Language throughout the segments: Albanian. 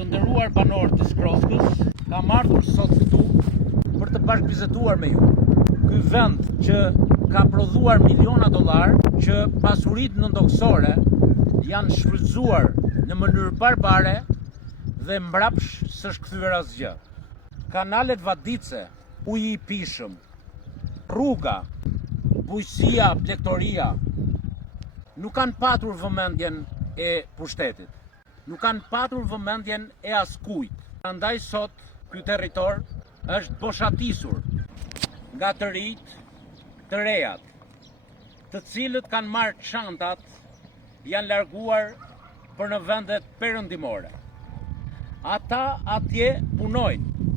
Të nderuar banorë të Skrovskës, kam ardhur sot këtu për të bashkëbiseduar me ju. Ky vend që ka prodhuar miliona dollar, që pasuritë nëndoksore janë shfrytzuar në mënyrë barbare dhe mbrapsh s'është kthyer asgjë. Kanalet vadice, uji i pishëm, rruga, bujqësia, plegtoria nuk kanë patur vëmendjen e pushtetit. Nuk kanë patur vëmendjen e askujt. Prandaj sot ky territor është boshatisur nga të rinjt, të rejat, të cilët kanë marrë çantat, janë larguar për në vendet perëndimore. Ata atje punojnë,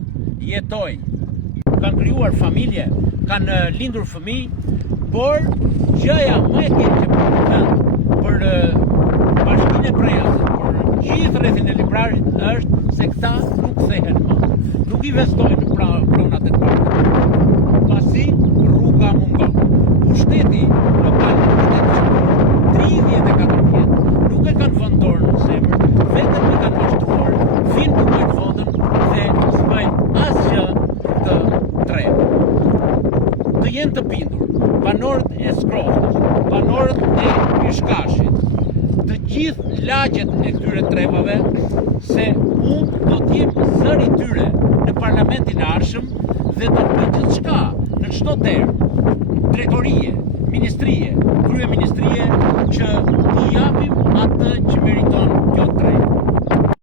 jetojnë, kanë krijuar familje, kanë lindur fëmijë, por gjëja më e keqe për këtë vend, për bashkinë e Prejastit, për gjithë rrethin e Librarit është se këta nuk kthehen më. Nuk investojnë në pronat e parkut. Pasi rruga mungon. Pushteti lokal, pushteti qendror, 34 vjet, nuk e kanë vënë dorën në zemër, vetëm i kanë mashtruar, vinë të marrë votën dhe s'bëjnë asgjë të tretë. Të jenë të bindur banorët e Skrovskës, banorët e Pishkashit, të gjithë lagjet e këtyre trevave, se unë do t'jem zëri tyre në parlamentin e ardhshëm dhe do të bëj gjithçka në çdo derë, drejtorie, ministrie, kryeministrie, që t'i japim atë që meriton kjo trevë.